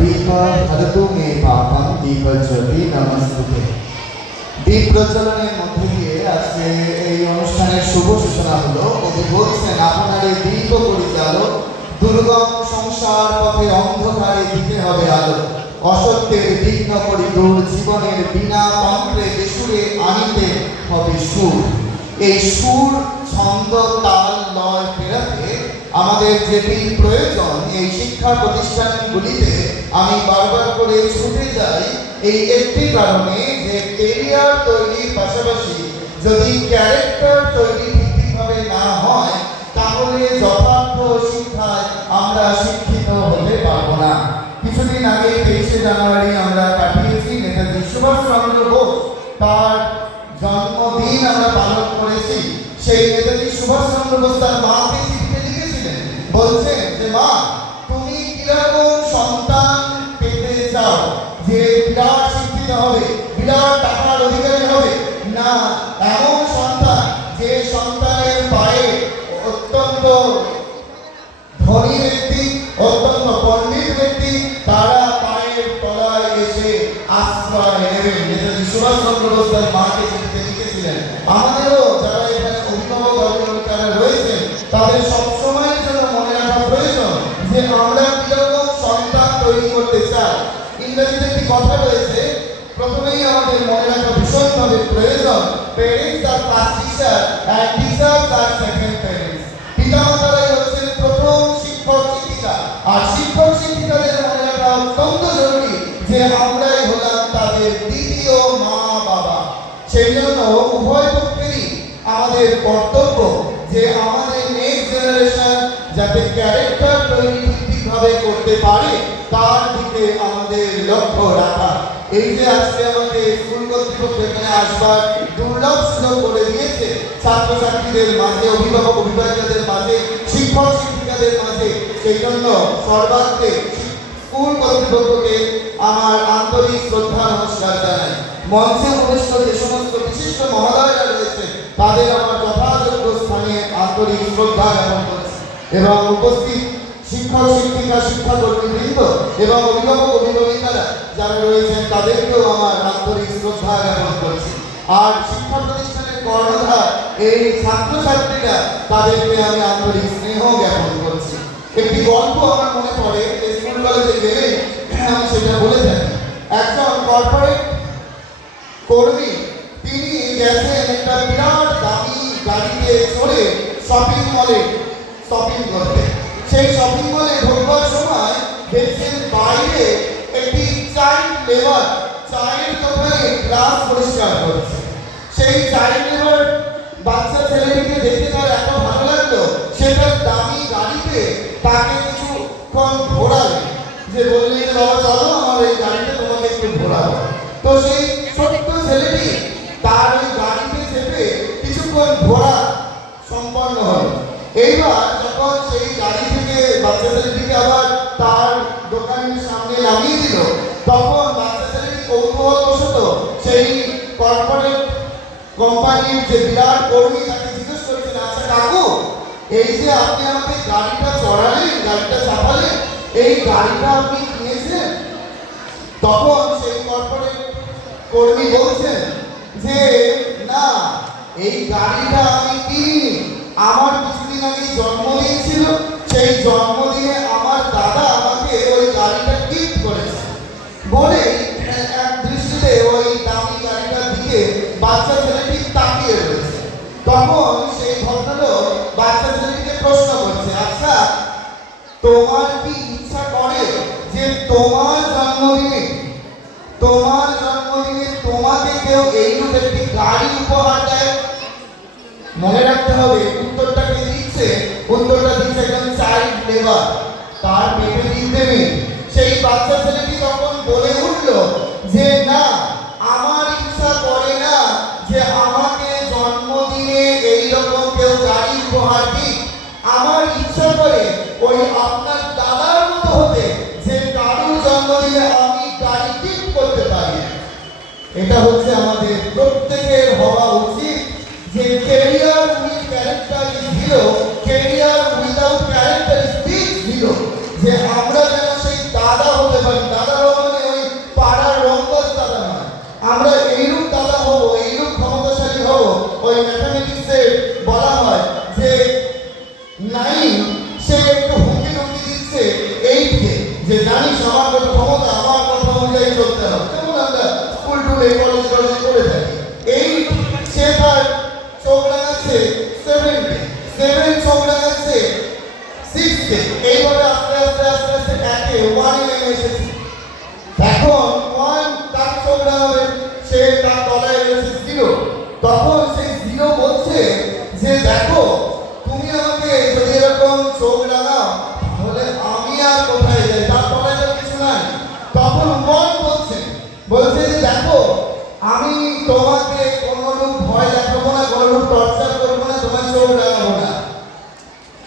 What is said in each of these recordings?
দীপ হরতু মে পাপম দীপ জ্যোতি নমস্তুতে দীপ প্রজ্বলনের মধ্যে দিয়ে আজকে এই অনুষ্ঠানের শুভ সূচনা হলো। কবি বলছেন, আপনার এই দীপ পরিচালক, দুর্গম সংসার পথে অন্ধকারে দিতে হবে আলো। অসত্যের বিঘ্ন করি দূর, জীবনের বিনা মন্ত্রে বেসুরে আনিতে হবে সুর। এই সুর ছন্দ তাল লয় ফেরাতে আমাদের যেটি প্রয়োজন, এই শিক্ষা প্রতিষ্ঠানগুলিতে আমি বারবার করে ছুটে যাই, এই একটি কারণে যে কেরিয়ার তৈরির পাশাপাশি যদি ক্যারেক্টার তৈরি ঠিকভাবে না হয়, তাহলে যথার্থ শিক্ষায় আমরা শিক্ষিত হতে পারব না। কিছুদিন আগে তেইশে জানুয়ারি আমরা কাটিয়েছি না, এমন সন্তান যে সন্তানের পায়ে অত্যন্ত ধনী ব্যক্তি, অত্যন্ত পণ্ডিত ব্যক্তি, তারা পায়ের তলায় এসে আশ্রয় নেবেন নেতাজি সুভাষচন্দ্র বোস মাকে চিঠিতে লিখেছিলেন, আমাদেরও যারা এখানে অভিভাবক অভিভাবিকারা রয়েছেন তাদের সবসময় জন্য মনে রাখা প্রয়োজন যে আমরা কীরকম সন্তান তৈরি করতে চাই। ইংরেজিতে একটি কথা রয়েছে, প্রথমেই আমাদের মনে রাখা ভীষণভাবে প্রয়োজন পেরেন্টস আর ফার্স্ট টিচার অ্যান্ড টিচার্স আর সেকেন্ড প্যারেন্টস পিতামাতারাই হচ্ছেন প্রথম শিক্ষক শিক্ষিকা। আর শিক্ষক শিক্ষিকাদের মনে রাখা অত্যন্ত জরুরি যে আমরাই হলাম তাদের দ্বিতীয় মা বাবা। সেই জন্য উভয় পক্ষেরই আমাদের কর্তব্য যে আমাদের নেক্সট জেনারেশন যাতে ক্যারেক্টার তৈরি ঠিকভাবে করতে পারে, তার দিকে আমাদের লক্ষ্য রাখা। এই যে আজকে আমাকে স্কুল কর্তৃপক্ষ এখানে আসবার দুর্লভ সুযোগ করে দিয়েছে, ছাত্রছাত্রীদের মাঝে, অভিভাবক অভিভাবকদের মাঝে, শিক্ষক শিক্ষিকাদের মাঝে, সেই জন্য সর্বাগ্রে স্কুল কর্তৃপক্ষকে আমার আন্তরিক শ্রদ্ধা, নমস্কার জানাই। মঞ্চে উপবিষ্ট যে সমস্ত বিশিষ্ট মহোদয়রা রয়েছে, তাদের আমার যথাযোগ্য স্থানে আন্তরিক শ্রদ্ধা জ্ঞাপন করছি। এবং উপস্থিত শিক্ষক শিক্ষিকা শিক্ষাকর্মী বৃন্দ এবং অভিভাবক, অভিভাবিকারা যারা রয়েছেন, তাদেরকেও আমার আন্তরিক শ্রদ্ধা জ্ঞাপন করছি। আর শিক্ষা প্রতিষ্ঠানের কর্ণধার এই ছাত্রছাত্রীরা, তাদেরকে আমি আন্তরিক স্নেহ জ্ঞাপন করছি। একটি গল্প আমার মনে পড়ে, যে স্কুল কলেজে গেলে আমি সেটা বলে থাকি। একজন কর্পোরেট কর্মী, তিনি গেছেন একটা বিরাট দামি গাড়িতে চড়ে শপিং মলে শপিং করতে। সেই শপিং মলে ঢোকবার সময় দেখছেন বাইরে একটি চাইল্ড লেবার চাইল্ড দোকানে গ্লাস পরিষ্কার করছে। সেই চাইল্ড লেবার বাচ্চা ছেলেটিকে দেখে তার এত ভালো লাগল তার দামি গাড়িতে তাকে কিছুক্ষণ ঘোরালে। যে বললেন বাবা, চলো আমার এই গাড়িতে তোমাকে একটু ঘোরাবো তো সেই ছোট্ট ছেলেটি তার ওই গাড়িতে চেপে কিছুক্ষণ ঘোরা সম্পন্ন হলো এইবার যখন সেই গাড়ি থেকে বাচ্চা ছেলেটিকে আবার তার দোকানের সামনে নামিয়ে দিল তখন বাচ্চা ছেলেটি কৌতূহলবশত সেই কর্পোরেট কোম্পানির যে বিরাট কর্মী তাকে জিজ্ঞেস করছেন আচ্ছা কাকু, এই যে আপনি আমাকে গাড়িটা চড়ালেন, গাড়িটা চাপালেন, এই গাড়িটা আপনি কিনেছেন তখন সেই কর্পোরেট কর্মী বলছেন যে, না, এই গাড়িটা আমি কিনিনি। আমার কিছুদিন আগে জন্মদিন ছিল। সেই জন্মদিনে আমার দাদা আমাকে ওই গাড়িটা গিফট করেছে। বলে এক দৃষ্টিতে ওই দামি গাড়িটার দিকে বাচ্চা রয়েছে তখন সেই ভদ্রলোক বাচ্চা ছেলেটিকে প্রশ্ন করছে আচ্ছা তোমার কি ইচ্ছা করে যে তোমার জন্মদিনে তোমার জন্মদিনে তোমাকে কেউ এইরূপ একটি গাড়ি উপহার দেয়? মনে রাখতে হবে, উত্তরটা কে দিচ্ছে? উত্তরটা দিচ্ছে একজন চাইল্ড লেবার। তার পেটে দিতে নেই সেই বাচ্চা ছেলেটি প্রত্যেকের হওয়া উচিত যে ক্যারিয়ার উইথ ক্যারেক্টার জিরো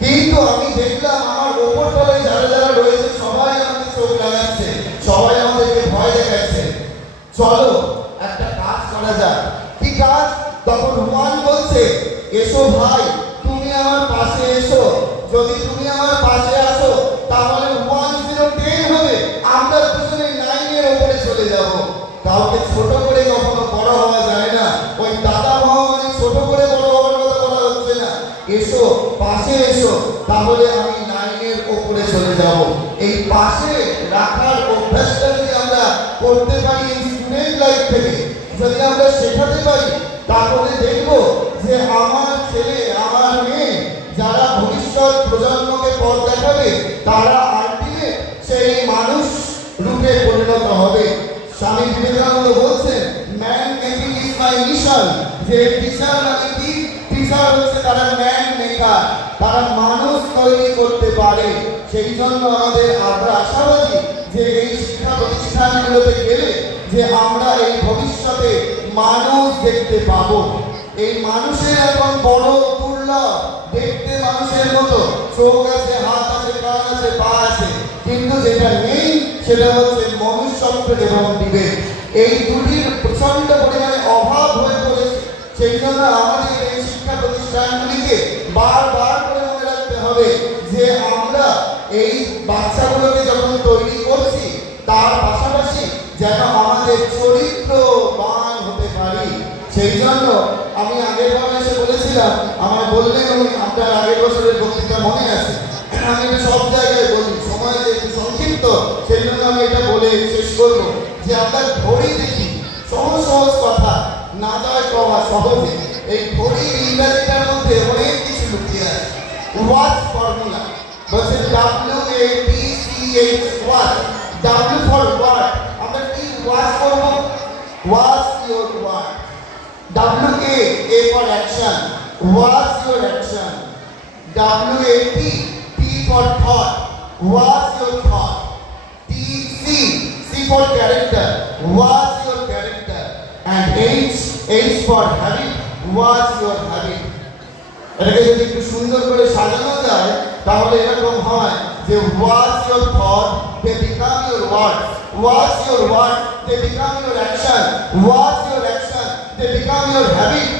কিন্তু আমি দেখলাম আমার ওপর তলায় যারা রয়েছে, সবাই আমাকে চোখ লাগাচ্ছে সবাই আমাদেরকে ভয় দেখাচ্ছে। চলো, একটা কাজ করা যাক। কি কাজ? তখন হুমান বলছে এসো ভাই, তুমি আমার পাশে এসো। যদি তুমি আমার পাশে আসো, তাহলে ওয়ান জিরো টেন হবে আমরা দুজনে নাইনের ওপরে চলে যাব। কাউকে ছোট করে কখনো বড় হওয়া যায় না। ওই দাদা মহামারী ছোট করে বড় হওয়ার কথা বলা হচ্ছে না। এসো, পাশে এসো, তাহলে আমি নাইনের ওপরে চলে যাব। এই পাশে রাখার অভ্যাসটা যদি আমরা করতে পারি এই স্টুডেন্ট লাইফ থেকে, যদি আমরা শেখাতে পারি, তাহলে দেখব যে আমার ছেলে, আমার মেয়ে যারা ভবিষ্যৎ প্রজন্মকে পথ দেখাবে, তারা আলটিমেট সেই মানুষ রূপে পরিণত হবে। স্বামী বিবেকানন্দ বলছেন man making is my mission যে টিচার মানে কি? টিচার হচ্ছে তারা ম্যান মেকার তারা মানুষ তৈরি করতে পারে। সেই জন্য আমাদের আমরা আশাবাদী যে এই শিক্ষা প্রতিষ্ঠানগুলোতে গেলে যে আমরা এই ভবিষ্যতে মানুষ দেখতে পাবো। এই মানুষের এখন বড় দুর্লভ। দেখতে মানুষের মতো। চোখ আছে, হাত আছে, কান আছে, পা আছে। কিন্তু যেটা নেই, সেটা হচ্ছে মনুষ্যত্ব এবং বিবেক। এই দুটির প্রচণ্ড পরিমাণে অভাব হয়ে পড়েছে। সেই জন্য আমাদের এই শিক্ষা প্রতিষ্ঠানগুলিকে বারবার করে মনে রাখতে হবে যে আমরা এই বাচ্চাগুলোকে যখন তৈরি করছি তার পাশাপাশি যেন আমাদের চরিত্রবান হতে পারি সেই জন্য আমি আগের বার এসে বলেছিলাম আমার বললেন উনি আপনার আগের বছরের বক্তৃতা মনে আছে। আমি এটা সব জায়গায় বলি, সময় যে একটু সংক্ষিপ্ত সেই জন্য আমি এটা বলে শেষ করব যে আমরা ঘড়ি দেখি, সহজ সহজ কথা, না যায় কওয়া সহজে। এই ঘড়ি ইংরাজিটার মধ্যে অনেক কিছু লুকিয়ে আছে। Watch formula. বলছে W A T C H watch W for what আমরা কি ওয়াচ করব? Watch your what W A A for action W A T T for thought watch your thought T C C for character watch your character and H H for habit watch your habit এটাকে যদি একটু সুন্দর করে সাজানো যায়, তাহলে এরকম হয় যে watch your thought they become your word watch your word they become your action watch your action they become your habit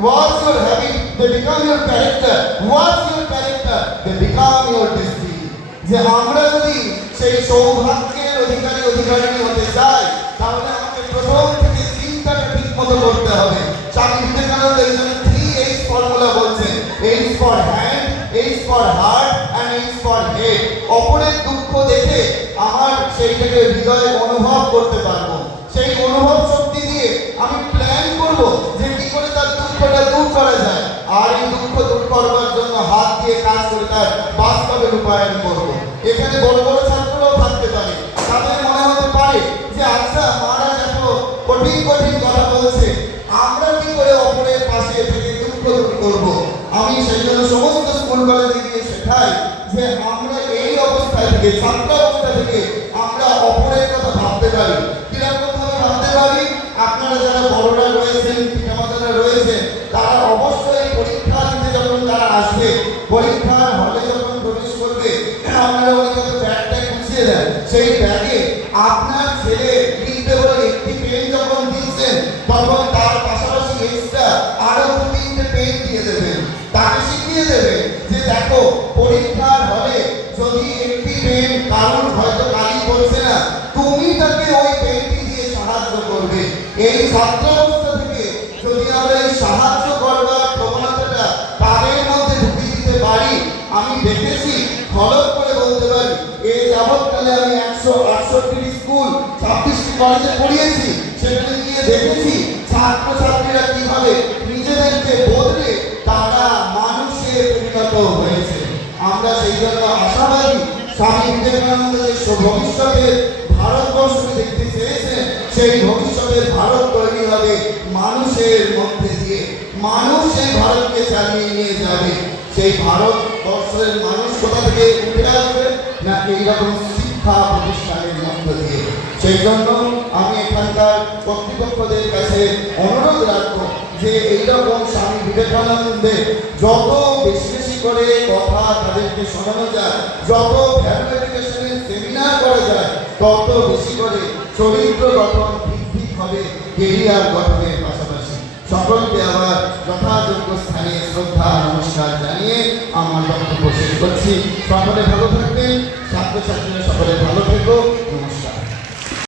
watch your habit they become your character watch your character they become your destiny যে আমরা যদি সেই সৌভাগ্যের অধিকারী অধিকারিণী হতে চাই, তাহলে আমাকে প্রথম থেকে চিন্তাটা ঠিক মতো করতে হবে। স্বামী বিবেকানন্দ এই জন্য থ্রি এইচ ফর্মুলা বলছেন H for hand H for heart and H for head অপরের দুঃখ দেখে আমার সেইটাকে হৃদয়ে অনুভব করতে পারব। সেই অনুভব শক্তি দিয়ে আমি প্ল্যান করব যে কি করে তার দুঃখটা দূর করা যায়। আর এই দুঃখ দূর করবার জন্য হাত দিয়ে কাজ করে তার বাস্তবে রূপায়ণ করব। এখানে বড় বড় ছাত্ররাও থাকতে পারে। তাদের মনে হতে পারে যে আচ্ছা মহারাজ এত কঠিন কঠিন কথা বলছে। আমরা কি করে অপরের পাশে থেকে দুঃখ দূর করব? আমি সেই জন্য সমস্ত স্কুল কলেজে গিয়ে শেখাই যে, আমরা এই অবস্থায় থেকে ছাত্র অবস্থা থেকে পেন দিয়ে দেবেন তাকে শিখিয়ে দেবে যে, দেখো, পরীক্ষার হলে যদি একটি পেন কারোর হয়তো কালি পড়ছে না, তুমি তাকে ওই পেনটি দিয়ে সাহায্য করবে। এই ছাত্র অবস্থা থেকে যদি আমরা এই সাহায্য করবার প্রবণতাটা তাদের মধ্যে ঢুকিয়ে দিতে পারি, আমি দেখেছি ফলক করে বলতে পারি এই যাবৎকালে আমি একশো বাষট্টিটি স্কুল ছাব্বিশটি কলেজে পড়িয়েছি, সেখানে গিয়ে দেখেছি ছাত্রছাত্রীরা কীভাবে নিজেদেরকে বদলে তারা মানুষে পরিণত হয়েছে। আমরা সেই জন্য আশাবাদী স্বামী বিবেকানন্দ যে ভবিষ্যতের ভারতবর্ষকে দেখতে চেয়েছেন, সেই ভবিষ্যতের ভারত তৈরি হবে মানুষের মধ্যে দিয়ে। মানুষ সেই ভারতকে চালিয়ে নিয়ে যাবে। সেই ভারতবর্ষের মানুষ কোথা থেকে উঠে আসবে না, এইরকম শিক্ষা প্রতিষ্ঠানের মধ্য দিয়ে। সেই জন্য কাছে অনুরোধ রাখব যে এইরকম স্বামী বিবেকানন্দের যত বেশি বেশি করে কথা তাদেরকে শোনানো যায়, যত ভ্যালু সেমিনার করা যায়, তত বেশি করে চরিত্র গঠন ভিত্তিক হবে কেরিয়ার গঠনের পাশাপাশি। সকলকে আবার যথাযোগ্য স্থানে শ্রদ্ধা, নমস্কার জানিয়ে আমার বক্তব্য শেষ করছি। সকলে ভালো থাকবেন। ছাত্রছাত্রীরা সকলে ভালো থেকো। নমস্কার।